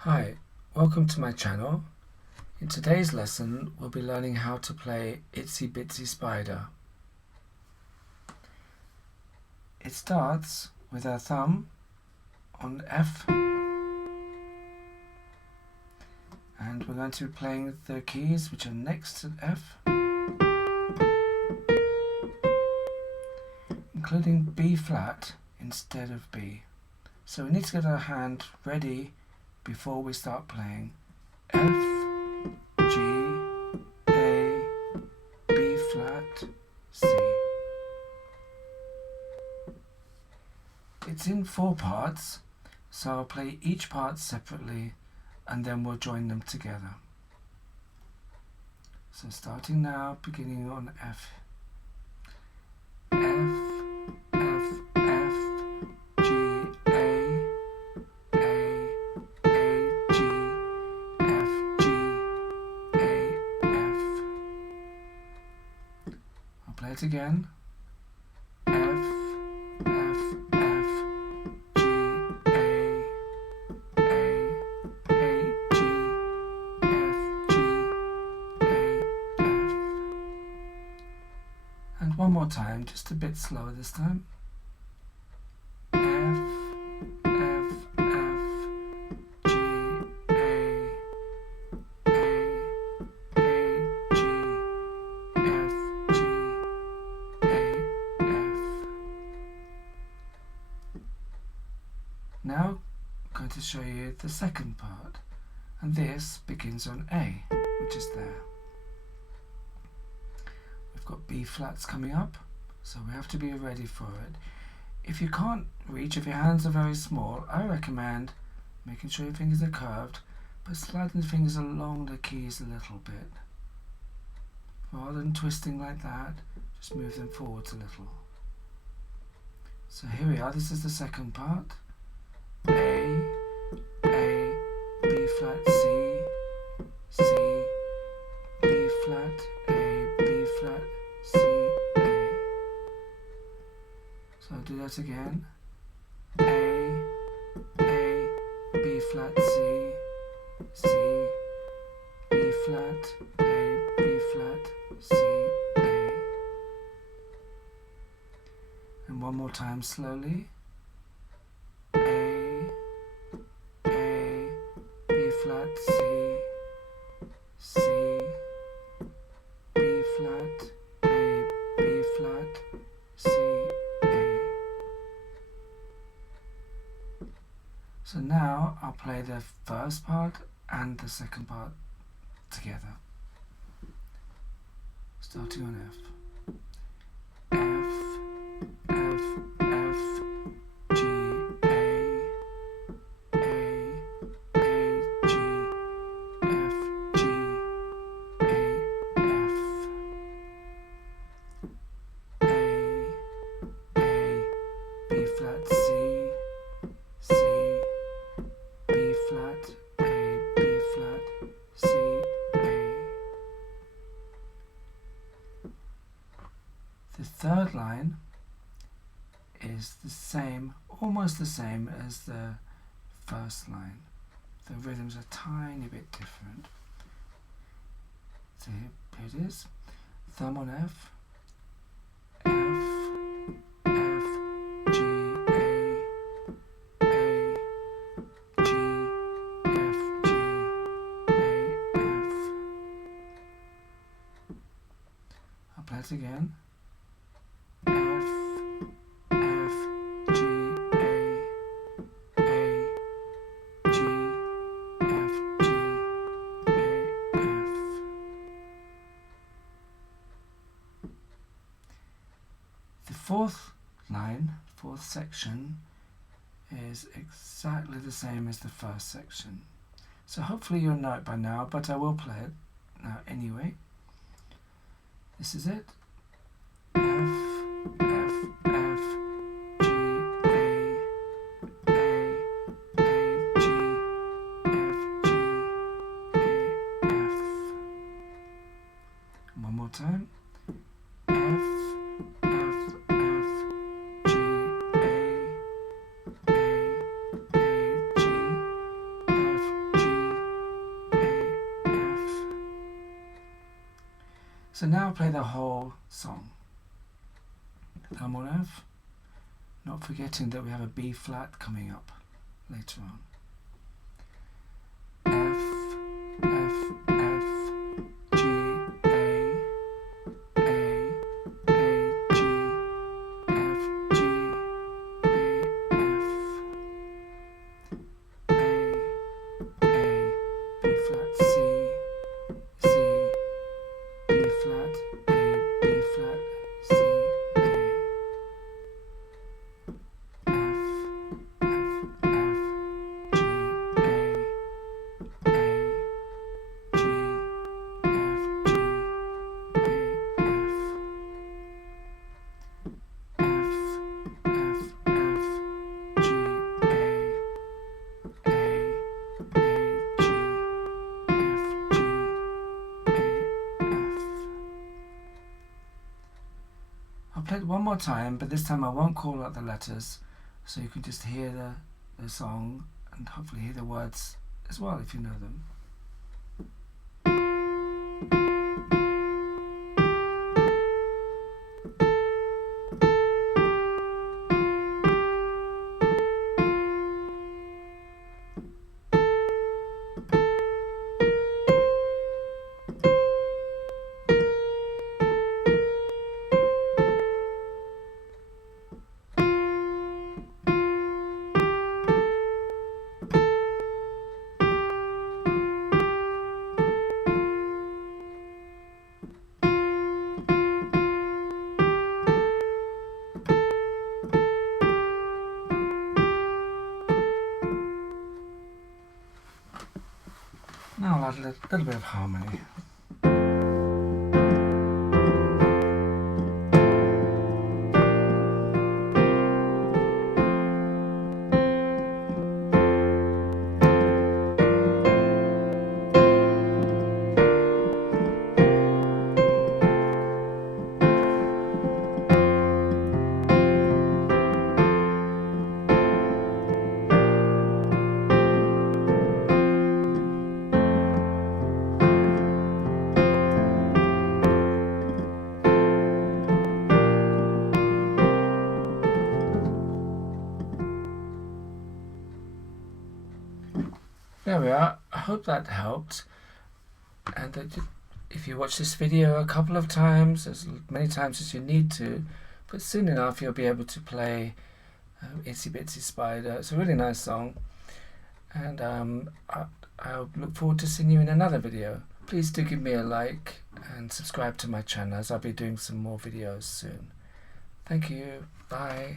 Hi, welcome to my channel. In today's lesson, we'll be learning how to play Itsy Bitsy Spider. It starts with our thumb on F, and we're going to be playing the keys which are next to F, including B flat instead of B. So we need to get our hand ready before we start playing. F, G, A, B flat, C. It's in 4 parts, so I'll play each part separately and then we'll join them together. So starting now, beginning on F. F, F, F, G, A, G, F, G, A, F. I'll play it again. F, F, F, G, A, G, F, G, A, F. And one more time, just a bit slower this time. F, F, F, G, A, G, F, G, A, F. Now I'm going to show you the second part, and this begins on A, which is there. We've got B flats coming up, so we have to be ready for it. If you can't reach, if your hands are very small, I recommend making sure your fingers are curved, but sliding the fingers along the keys a little bit. Rather than twisting like that, just move them forwards a little. So here we are, this is the second part. A, B flat, C, B flat, A, B flat, C, A. So I'll do that again. A, B flat, C, B flat, A, B flat, C, A. And one more time slowly. A, B flat, C, B flat, A, B flat, C, A. So now I'll play the first part and the second part together. Starting on F. F, F, F, G, A, G, F, G, A, F. A, B flat, C, B flat, A, B flat, C, A. The third line is the same, almost the same as the first line. The rhythms are a tiny bit different. So here it is. Thumb on F. F, G, A, G, F, G, A, F. I'll play it again. F, G, A, G, F, G, A, F. The fourth line, fourth section, is exactly the same as the first section. So hopefully you'll know it by now, but I will play it now anyway. This is it. F, F, G, A, G, F, G, A, F. One more time. F, G, A, G, F, So now play the whole song. Thumb on F, not forgetting that we have a B flat coming up later on. F, F, F, G, A, G, F, G, A, B flat, C, B flat, A, B flat, C, A, I'll play it one more time, but this time I won't call out the letters, so you can just hear the song and hopefully hear the words as well if you know them. Now I'll add a little bit of harmony. There we are. I hope that helped, and that if you watch this video a couple of times, as many times as you need to, but soon enough you'll be able to play Itsy Bitsy Spider. It's a really nice song, and I'll look forward to seeing you in another video. Please do give me a like and subscribe to my channel, as I'll be doing some more videos soon. Thank you. Bye.